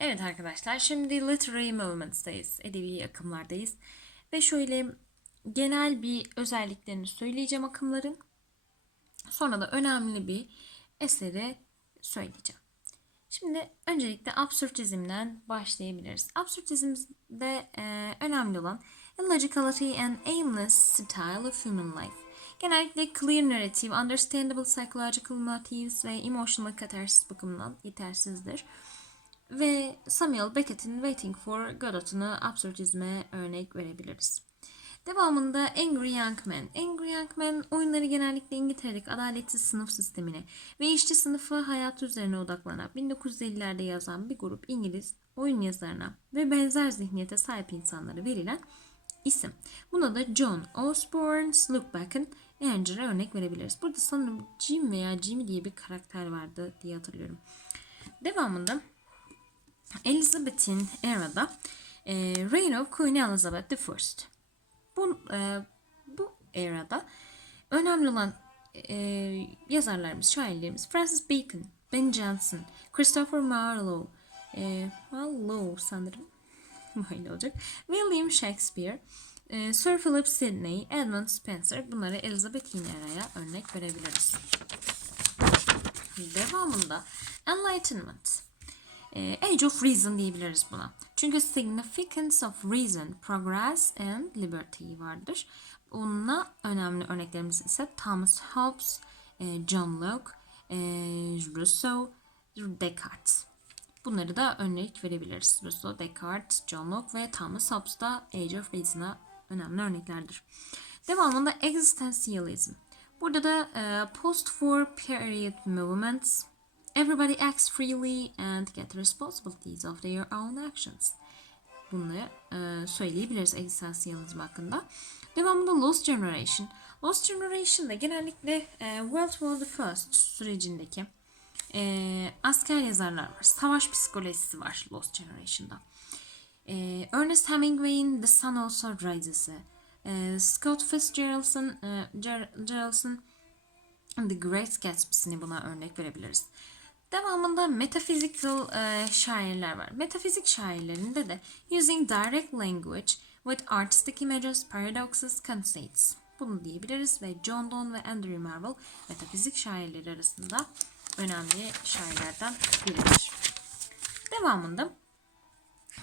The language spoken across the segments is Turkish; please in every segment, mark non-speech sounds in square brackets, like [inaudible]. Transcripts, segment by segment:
Evet arkadaşlar şimdi literary movements'tayız. Edebi akımlardayız. Ve şöyle genel bir özelliklerini söyleyeceğim akımların. Sonra da önemli bir eseri söyleyeceğim. Şimdi öncelikle absürtizmden başlayabiliriz. Absürtizmde e, önemli olan illogicality and aimless style of human life. Genellikle clear narrative, understandable psychological motives ve emotional catharsis bakımından yetersizdir. Ve Samuel Beckett'in Waiting for Godot'unu absürtizme örnek verebiliriz. Devamında Angry Young Man. Angry Young Man oyunları genellikle İngiltere'deki adaletsiz sınıf sistemine ve işçi sınıfı hayatı üzerine odaklanan 1950'lerde yazan bir grup İngiliz oyun yazarına ve benzer zihniyete sahip insanlara verilen isim. Buna da John Osborne, Luke Bacon, Angela örnek verebiliriz. Burada sanırım Jim veya Jimmy diye bir karakter vardı diye hatırlıyorum. Devamında Elizabeth'in era'da e, Reign of Queen Elizabeth I. Bu, e, bu erada önemli olan e, yazarlarımız, şairlerimiz Francis Bacon, Ben Jonson, Christopher Marlowe, e, Marlowe sanırım [laughs] böyle olacak, William Shakespeare, e, Sir Philip Sidney, Edmund Spencer bunları Elizabethan eraya örnek verebiliriz. Devamında Enlightenment. E, Age of Reason diyebiliriz buna. Çünkü significance of reason, progress and liberty vardır. Onunla önemli örneklerimiz ise Thomas Hobbes, e, John Locke, e, Rousseau, Descartes. Bunları da örnek verebiliriz. Rousseau, Descartes, John Locke ve Thomas Hobbes da Age of Reason'a önemli örneklerdir. Devamında Existentialism. Burada da post-war period movements, Everybody acts freely and get responsibilities of their own actions. Bunları e, söyleyebiliriz existentialism hakkında. Devamında Lost Generation. Lost Generation'da genellikle e, World War First sürecindeki e, asker yazarlar var. Savaş psikolojisi var Lost Generation'da. E, Ernest Hemingway'in The Sun Also Rises'ı. E, Scott Fitzgerald'ın e, Gerald'ın The Great Gatsby'sini buna örnek verebiliriz. Devamında metaphysical e, şairler var. Metafizik şairlerinde de using direct language with artistic images, paradoxes, conceits. Bunu diyebiliriz ve John Donne ve Andrew Marvell metafizik şairleri arasında önemli şairlerden biridir. Devamında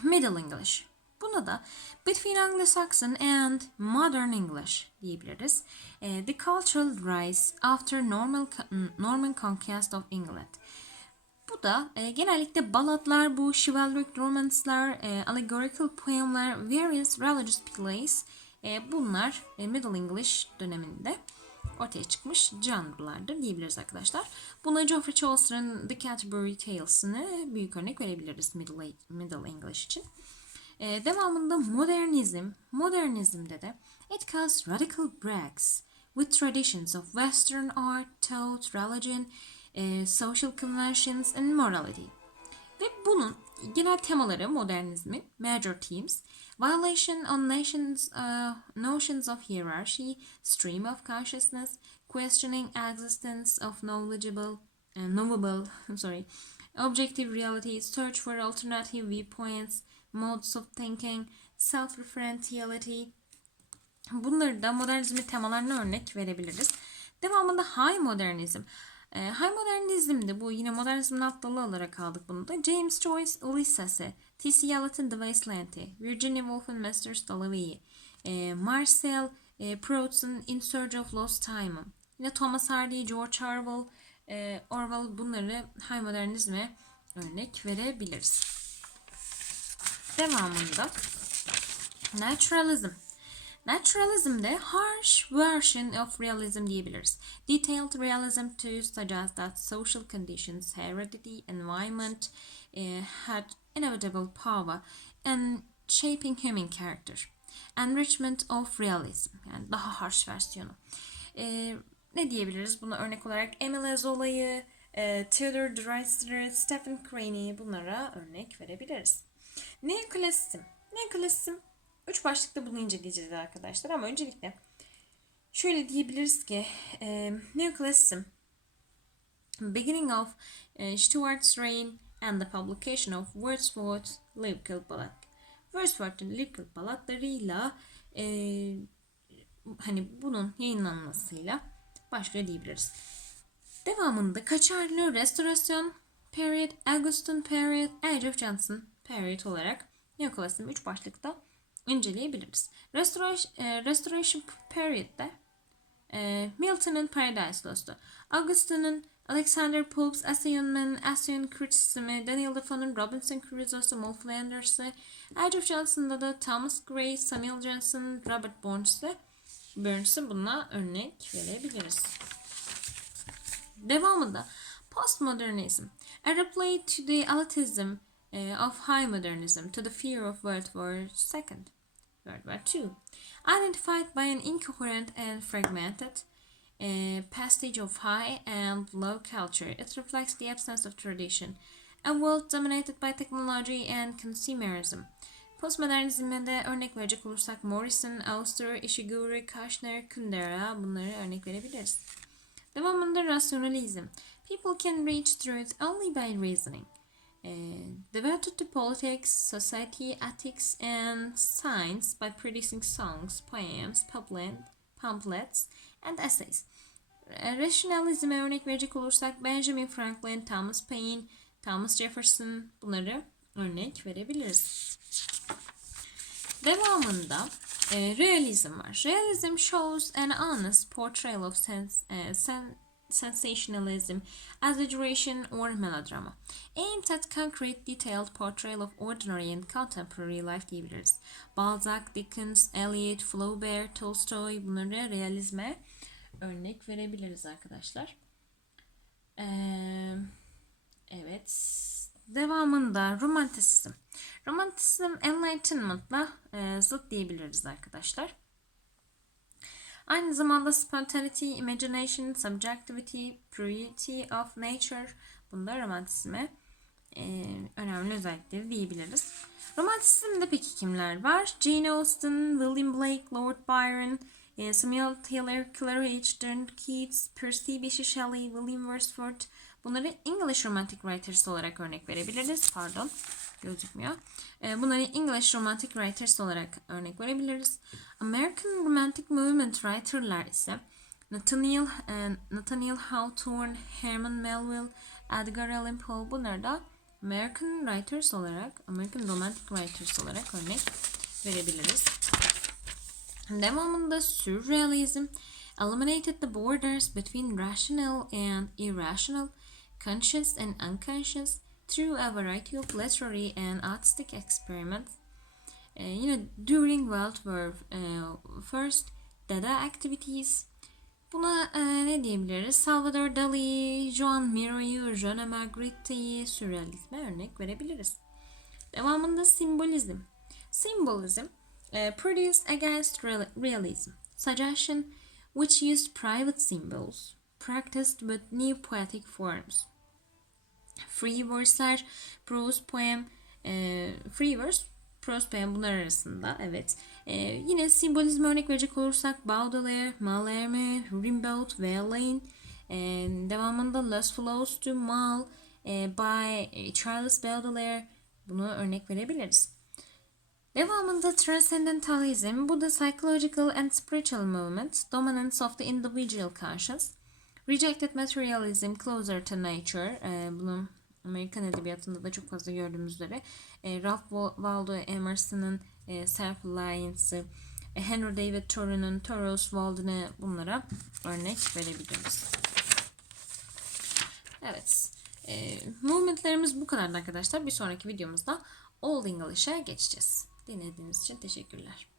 Middle English. Buna da Between Anglo-Saxon and Modern English diyebiliriz. E, the Cultural Rise After Normal, Norman Conquest of England. Bu da e, genellikle balatlar, bu chivalric romance'lar, e, allegorical poemler, various religious plays e, bunlar e, Middle English döneminde ortaya çıkmış canlılardır diyebiliriz arkadaşlar. Buna Geoffrey Chaucer'ın The Canterbury Tales'ını büyük örnek verebiliriz Middle, Middle English için. E, devamında modernizm. Modernizmde de it caused radical breaks with traditions of Western art, thought, religion, e, social conventions and morality. Ve bunun genel temaları modernizmin major themes, violation on nations, uh, notions of hierarchy, stream of consciousness, questioning existence of knowledgeable, uh, knowable, [laughs] I'm sorry, objective reality, search for alternative viewpoints, modes of thinking, self-referentiality. Bunları da modernizmin temalarına örnek verebiliriz. Devamında high modernizm. E, high modernizmde bu yine modernizmin alt dalı olarak aldık bunu da. James Joyce Ulysses'i, T.C. Eliot'ın The Wasteland'i, Virginia Woolf'un Masters Dalloway'i, e, Marcel e, Proust'un In Search of Lost Time'ı, yine Thomas Hardy, George Orwell, e, Orwell bunları high modernizme örnek verebiliriz. Devamında Naturalism. Naturalism'de harsh version of realism diyebiliriz. Detailed realism to suggest that social conditions, heredity, environment uh, had inevitable power in shaping human character. Enrichment of realism yani daha harsh versiyonu. Ee, ne diyebiliriz buna örnek olarak Emile Zola'yı, e, Theodore Dreiser, Stephen Crane bunlara örnek verebiliriz. Neoklasizm. Neoklasizm Üç başlıkta bunu inceleyeceğiz arkadaşlar ama öncelikle şöyle diyebiliriz ki e, Neoclassicism beginning of e, Stuart's reign and the publication of Wordsworth Lyrical Ballad. Wordsworth'un Lyrical Balladlarıyla e, hani bunun yayınlanmasıyla başlıyor diyebiliriz. Devamında kaçarlı restorasyon period, Augustan period, Age of Johnson period olarak Nicholas'ın 3 başlıkta inceleyebiliriz. Restoration, e, Restoration period'de e, Milton'ın Paradise Lost'u, Augustine'ın Alexander Pope's Essayon'un Essayon Criticism'i, Daniel Defoe'nun Robinson Crusoe'su, Moll Flanders'ı, Age of Johnson'da da Thomas Gray, Samuel Johnson, Robert Burns'ı Burns'ı buna örnek verebiliriz. Devamında postmodernizm. A reply to the elitism uh, of high modernism, to the fear of World War II, World War II, identified by an incoherent and fragmented uh, passage of high and low culture. It reflects the absence of tradition, a world dominated by technology and consumerism. Postmodernizme de örnek verecek olursak Morrison, Auster, Ishiguro, Kushner, Kundera bunları örnek verebiliriz. Devamında rasyonalizm. People can reach truth only by reasoning. Uh, devoted to politics, society, ethics, and science by producing songs, poems, pamphlet, pamphlets, and essays. Uh, Rationalizme örnek verecek olursak Benjamin Franklin, Thomas Paine, Thomas Jefferson bunları örnek verebiliriz. Devamında e, realizm var. Realism shows an honest portrayal of sens e, sen sensationalism, exaggeration or melodrama. Aimed at concrete, detailed portrayal of ordinary and contemporary life diyebiliriz. Balzac, Dickens, Eliot, Flaubert, Tolstoy bunları realizme örnek verebiliriz arkadaşlar. Ee, evet. Devamında romantizm. Romantizm enlightenment'la e, zıt diyebiliriz arkadaşlar. Aynı zamanda spontaneity, imagination, subjectivity, purity of nature bunlar romantizme e, önemli özellikleri diyebiliriz. Romantizmde peki kimler var? Jane Austen, William Blake, Lord Byron, e, Samuel Taylor, Coleridge, John Keats, Percy Bysshe Shelley, William Wordsworth bunları English Romantic Writers olarak örnek verebiliriz. Pardon gözükmüyor. E, bunları English Romantic Writers olarak örnek verebiliriz. American Romantic Movement Writer'lar ise Nathaniel, e, Nathaniel Hawthorne, Herman Melville, Edgar Allan Poe bunlar da American Writers olarak, American Romantic Writers olarak örnek verebiliriz. Devamında Surrealism eliminated the borders between rational and irrational, conscious and unconscious through a variety of literary and artistic experiments. Uh, you know, during World War uh, First, Dada activities. Buna e, ne diyebiliriz? Salvador Dali, Joan Miro'yu, Jeanne Magritte'yi sürrealizme örnek verebiliriz. Devamında simbolizm. Symbolism uh, produced against real- realism. Suggestion which used private symbols, practiced with new poetic forms. Free verse'ler, prose poem, e, free verse, prose poem bunlar arasında evet. E, yine simbolizme örnek verecek olursak Baudelaire, Mallarmé, Rimbaud, Verlaine, e, devamında Les Flows du Mal e, by Charles Baudelaire. Bunu örnek verebiliriz. Devamında Transcendentalism, bu da Psychological and Spiritual Movement, Dominance of the Individual Conscious, Rejected Materialism, Closer to Nature, e, bunu Amerikan Edebiyatı'nda da çok fazla gördüğümüz üzere, e, Ralph Waldo Emerson'ın e, Self-Reliance'ı, e, Henry David Thoreau'nun Thoreau's Walden'ı bunlara örnek verebiliriz. Evet, e, movementlerimiz bu kadardı arkadaşlar. Bir sonraki videomuzda Old English'e geçeceğiz. Dinlediğiniz için teşekkürler.